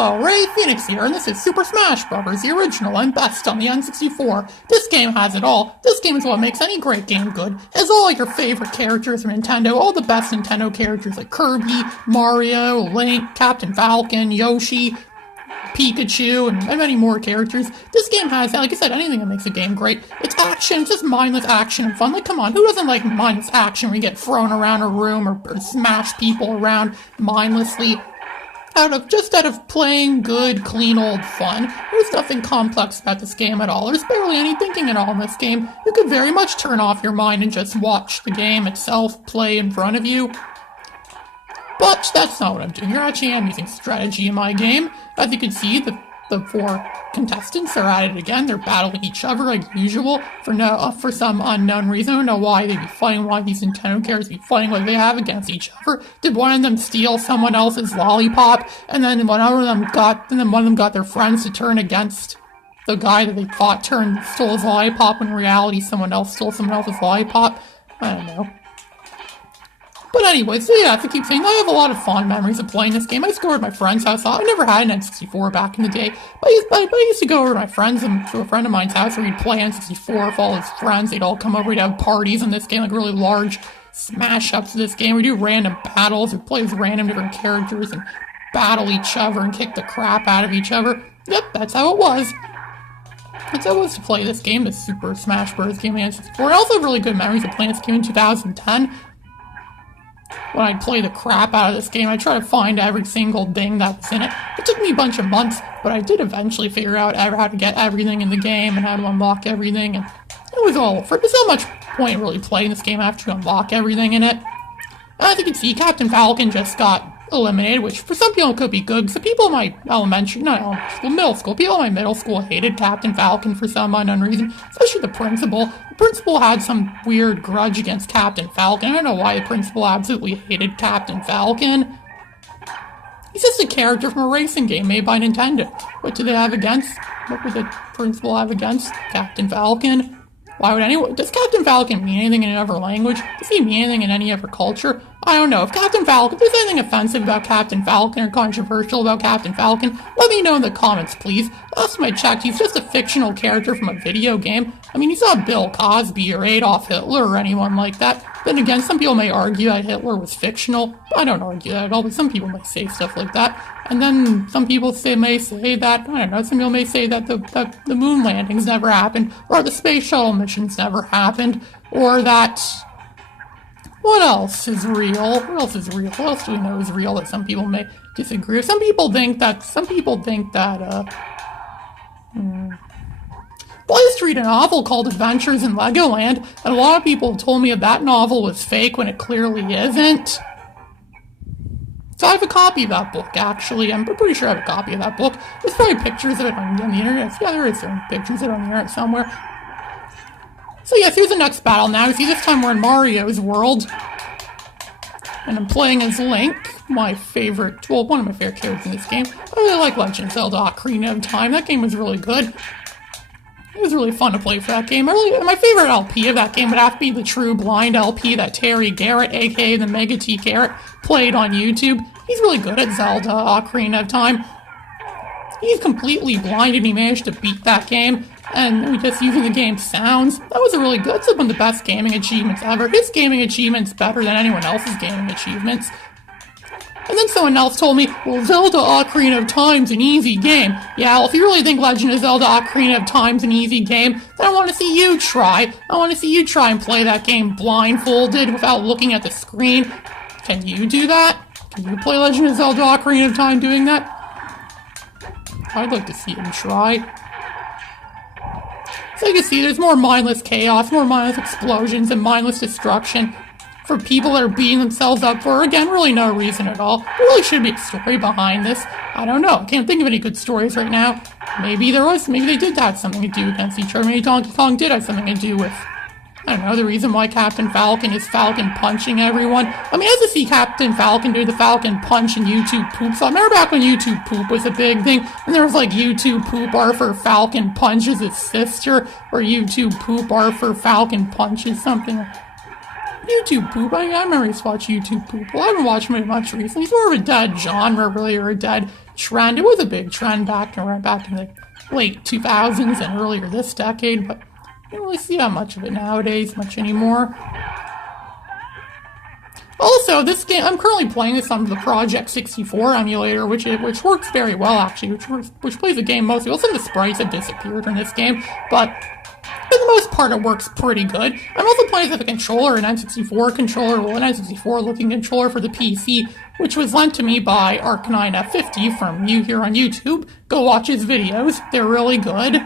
Hello, Ray Phoenix here, and this is Super Smash Bros., the original and best on the N64. This game has it all. This game is what makes any great game good. It has all your favorite characters from Nintendo, all the best Nintendo characters like Kirby, Mario, Link, Captain Falcon, Yoshi, Pikachu, and many more characters. This game has, like I said, anything that makes a game great. It's action, it's just mindless action and fun. Like, come on, who doesn't like mindless action where you get thrown around a room or smash people around mindlessly? Out of playing good, clean old fun. There's nothing complex about this game at all. There's barely any thinking at all in this game. You could very much turn off your mind and just watch the game itself play in front of you. But that's not what I'm doing here. Actually, I'm using strategy in my game. As you can see, the four contestants are at it again. They're battling each other like usual for some unknown reason. I don't know why they'd be fighting. Why these Nintendo characters be fighting what they have against each other. Did one of them steal someone else's lollipop, and then one of them got their friends to turn against the guy that they thought stole his lollipop when in reality someone else stole someone else's lollipop? I don't know. But anyway, so yeah, as I keep saying, I have a lot of fond memories of playing this game. I used to go over to my friend's house. I never had an N64 back in the day, but I used to go over to my friends and to a friend of mine's house where he'd play N64 with all his friends. They'd all come over, we'd have parties in this game, like really large smash-ups of this game. We'd do random battles, we'd play with random different characters and battle each other and kick the crap out of each other. Yep, that's how it was. That's how it was to play this game, the Super Smash Bros. Game on N64. I also have really good memories of playing this game in 2010. When I'd play the crap out of this game, I'd try to find every single thing that's in it. It took me a bunch of months, but I did eventually figure out how to get everything in the game and how to unlock everything, and it was all over. There's not much point really playing this game after you unlock everything in it. As you can see, Captain Falcon just got eliminated, which for some people could be good, because the people in my middle school, people in my middle school hated Captain Falcon for some unknown reason, especially the principal. The principal had some weird grudge against Captain Falcon. I don't know why the principal absolutely hated Captain Falcon. He's just a character from a racing game made by Nintendo. What would the principal have against Captain Falcon? Why would anyone? Does Captain Falcon mean anything in another language? Does he mean anything in any other culture? I don't know. If there's anything offensive about Captain Falcon or controversial about Captain Falcon, let me know in the comments, please. Last time I checked, he's just a fictional character from a video game. I mean, he's not Bill Cosby or Adolf Hitler or anyone like that. Then again, some people may argue that Hitler was fictional. I don't argue that at all, but some people may say stuff like that. And then some people may say that, I don't know, some people may say that the moon landings never happened, or the space shuttle missions never happened, or that... What else is real? What else is real? What else do we know is real that some people may disagree with? Some people think that, Well, I used to read a novel called Adventures in Legoland, and a lot of people told me that novel was fake when it clearly isn't. So I have a copy of that book, actually. I'm pretty sure I have a copy of that book. There's probably pictures of it on the internet. Yeah, there is some pictures of it on the internet somewhere. So yes, here's the next battle now. See, this time we're in Mario's world. And I'm playing as Link, one of my favorite characters in this game. I really like Legend of Zelda Ocarina of Time. That game was really good. It was really fun to play for that game. My favorite LP of that game would have to be the True Blind LP that Terry Garrett, aka the Mega T Garrett, played on YouTube. He's really good at Zelda Ocarina of Time. He's completely blind and he managed to beat that game, and just using the game's sounds. That's one of the best gaming achievements ever. His gaming achievement's better than anyone else's gaming achievements. And then someone else told me, well, Zelda Ocarina of Time's an easy game. Yeah, well, if you really think Legend of Zelda Ocarina of Time's an easy game, then I want to see you try. I want to see you try and play that game blindfolded without looking at the screen. Can you do that? Can you play Legend of Zelda Ocarina of Time doing that? I'd like to see him try. So you can see there's more mindless chaos, more mindless explosions, and mindless destruction for people that are beating themselves up for, again, really no reason at all. There really should be a story behind this. I don't know. I can't think of any good stories right now. Maybe they did have something to do against each other. Maybe Donkey Kong did have something to do with, I don't know, the reason why Captain Falcon is Falcon punching everyone. I mean, I used to see Captain Falcon do the Falcon punch in YouTube poop. So I remember back when YouTube poop was a big thing, and there was like YouTube poop art for Falcon punches his sister, or YouTube poop art for Falcon punches something. YouTube poop. I remember I used to watch YouTube poop. Well, I haven't watched very much recently. It's more of a dead genre, really, or a dead trend. It was a big trend back in the late 2000s and earlier this decade, but I don't really see that much of it nowadays, much anymore. Also, this game, I'm currently playing this on the Project 64 emulator, which works very well, actually, which plays the game mostly. Also, the sprites have disappeared in this game, but for the most part, it works pretty good. I'm also playing with a controller, an N64 controller, well, an N64-looking controller for the PC, which was lent to me by Arcanine50 from you here on YouTube. Go watch his videos. They're really good.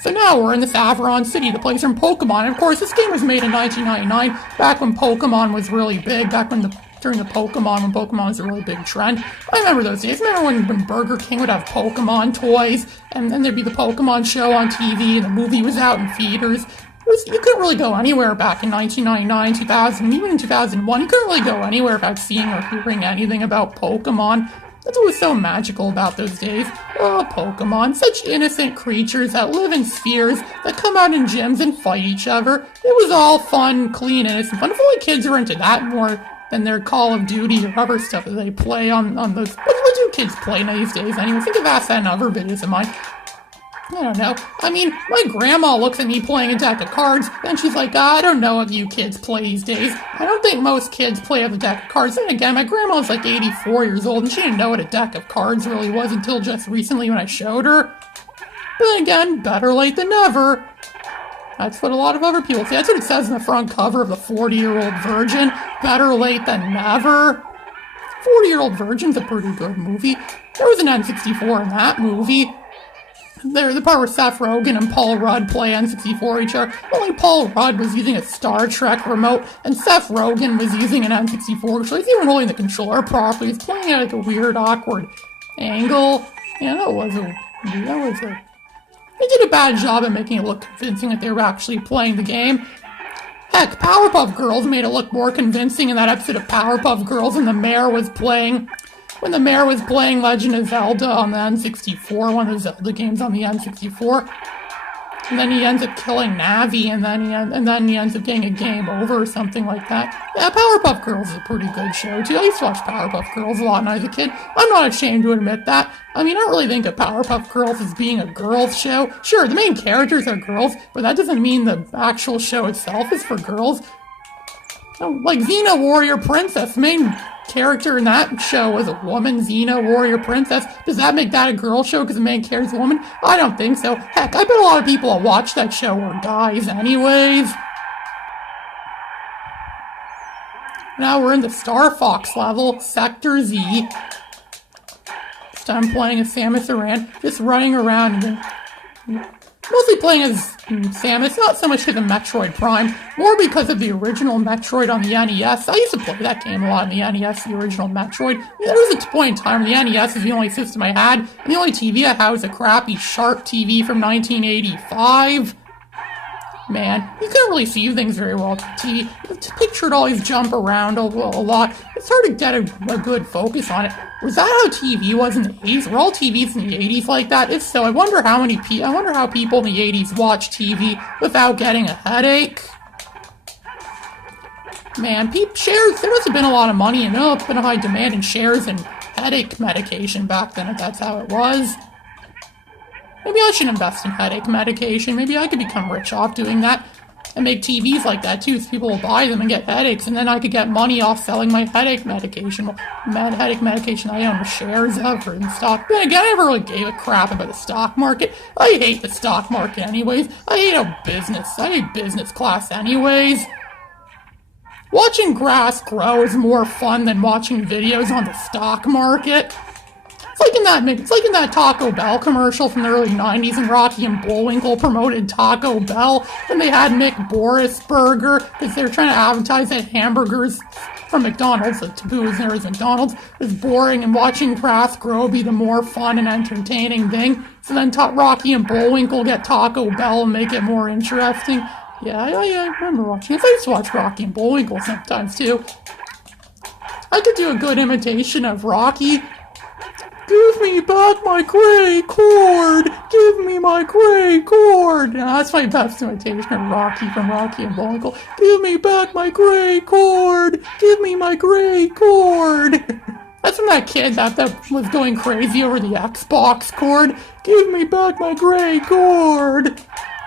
So now we're in this Averon City, the place from Pokemon. And of course, this game was made in 1999, back when Pokemon was really big, during the Pokemon, when Pokemon was a really big trend. I remember those days. I remember when Burger King would have Pokemon toys, and then there'd be the Pokemon show on TV, and the movie was out in theaters. You couldn't really go anywhere back in 1999, 2000, even in 2001. You couldn't really go anywhere without seeing or hearing anything about Pokemon. That's what was so magical about those days. Oh, Pokemon, such innocent creatures that live in spheres, that come out in gyms and fight each other. It was all fun, clean, innocent fun. If only kids were into that more than their Call of Duty or other stuff that they play on those. What do kids play these days anyway? I think I've asked that in other videos of mine. I don't know. I mean, my grandma looks at me playing a deck of cards, and she's like, I don't know what you kids play these days. I don't think most kids play with a deck of cards. And again, my grandma was like 84 years old, and she didn't know what a deck of cards really was until just recently when I showed her. But then again, better late than never. That's what a lot of other people say. That's what it says in the front cover of the 40-Year-Old Virgin. Better late than never. 40-Year-Old Virgin's a pretty good movie. There was an N64 in that movie. The part where Seth Rogen and Paul Rudd play N64 each other. Only Paul Rudd was using a Star Trek remote, and Seth Rogen was using an N64, so he's even holding the controller properly. He's playing at like a weird, awkward angle. Yeah, they did a bad job at making it look convincing that they were actually playing the game. Heck, Powerpuff Girls made it look more convincing in that episode of Powerpuff Girls when the mayor was playing Legend of Zelda on the N64, one of the Zelda games on the N64. And then he ends up killing Navi, and then he ends up getting a game over or something like that. Yeah, Powerpuff Girls is a pretty good show, too. I used to watch Powerpuff Girls a lot when I was a kid. I'm not ashamed to admit that. I mean, I don't really think of Powerpuff Girls as being a girls' show. Sure, the main characters are girls, but that doesn't mean the actual show itself is for girls. Like Xena Warrior Princess, the main character in that show was a woman, Xena Warrior Princess. Does that make that a girl show because the main character's a woman? I don't think so. Heck, I bet a lot of people that watch that show were guys anyways. Now we're in the Star Fox level, Sector Z. This time playing as Samus Aran, just running around and mostly playing as Samus, not so much because of Metroid Prime, more because of the original Metroid on the NES. I used to play that game a lot on the NES, the original Metroid. There was a point in time when the NES was the only system I had, and the only TV I had was a crappy Sharp TV from 1985. Man, you couldn't really see things very well on TV. The picture would always jump around a lot. It's hard to get a good focus on it. Was that how TV was in the 80s? Were all TVs in the 80s like that? If so, I wonder how people in the 80s watched TV without getting a headache. Man, shares, there must have been a lot of money and there must have been a high demand in shares and headache medication back then if that's how it was. Maybe I should invest in headache medication. Maybe I could become rich off doing that and make TVs like that too, so people will buy them and get headaches, and then I could get money off selling my headache medication. Headache medication I own shares of or in stock. But again, I never really gave a crap about the stock market. I hate the stock market anyways. I hate business class anyways. Watching grass grow is more fun than watching videos on the stock market. It's like in that Taco Bell commercial from the early 90s when Rocky and Bullwinkle promoted Taco Bell, and they had McBoris Burger, because they were trying to advertise that hamburgers from McDonald's, the taboo is there as McDonald's, is boring, and watching grass grow be the more fun and entertaining thing. So then Rocky and Bullwinkle get Taco Bell and make it more interesting. Yeah, I remember watching it. I used to watch Rocky and Bullwinkle sometimes, too. I could do a good imitation of Rocky. Give me back my gray cord! Give me my gray cord! Now, that's my best imitation of Rocky from Rocky and Bullwinkle. Give me back my gray cord! Give me my gray cord! That's from that kid that was going crazy over the Xbox cord. Give me back my gray cord!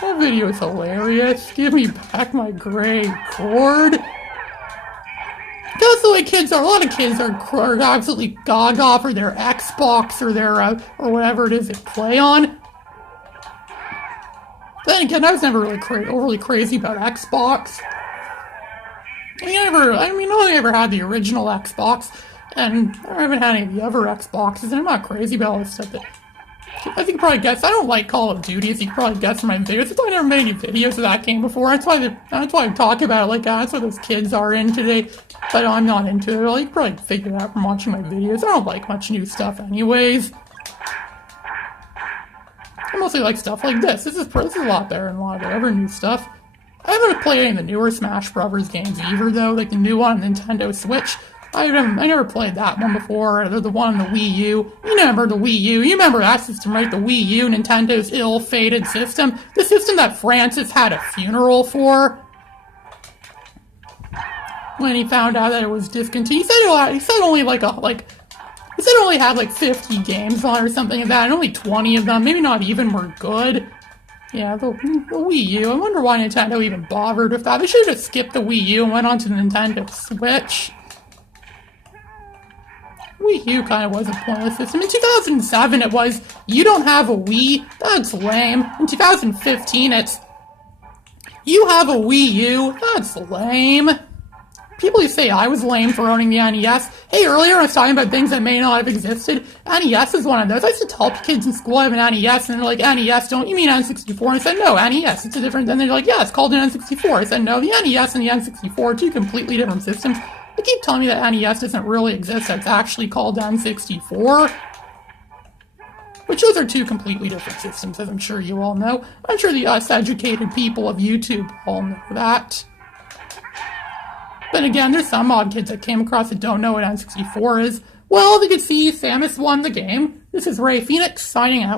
That video is hilarious. Give me back my gray cord. That's the way kids are. A lot of kids are absolutely gaga for their Xbox or their or whatever it is they play on. Then again, I was never really overly crazy about Xbox. I only ever had the original Xbox, and I haven't had any of the other Xboxes, and I'm not crazy about all this stuff that... As you can probably guess, I don't like Call of Duty, as you can probably guess from my videos. That's why I never made any videos of that game before. That's why I talk about it like that. That's what those kids are in today. But I'm not into it. Well, you can probably figure it out from watching my videos. I don't like much new stuff anyways. I mostly like stuff like this. This is a lot better than a lot of the other new stuff. I haven't played any of the newer Smash Brothers games either, though. Like the new one on Nintendo Switch. I never played that one before, or the one on the Wii U. You remember the Wii U. You remember that system, right? The Wii U, Nintendo's ill-fated system. The system that Francis had a funeral for. When he found out that it was discontinued. He said only only had like 50 games on it or something like that, and only 20 of them, maybe not even, were good. Yeah, the Wii U. I wonder why Nintendo even bothered with that. They should have just skipped the Wii U and went on to the Nintendo Switch. Wii U kind of was a pointless system. In 2007 it was, you don't have a Wii? That's lame. In 2015 it's, you have a Wii U? That's lame. People used to say I was lame for owning the NES. Hey, earlier I was talking about things that may not have existed. NES is one of those. I used to tell kids in school I have an NES, and they're like, NES, don't you mean N64? And I said, no, NES, it's a different, and they're like, yeah, it's called an N64. I said, no, the NES and the N64 are two completely different systems. They keep telling me that NES doesn't really exist, it's actually called N64. Which those are two completely different systems, as I'm sure you all know. I'm sure the us-educated people of YouTube all know that. But again, there's some odd kids that came across that don't know what N64 is. Well, as you can see, Samus won the game. This is Ray Phoenix, signing out.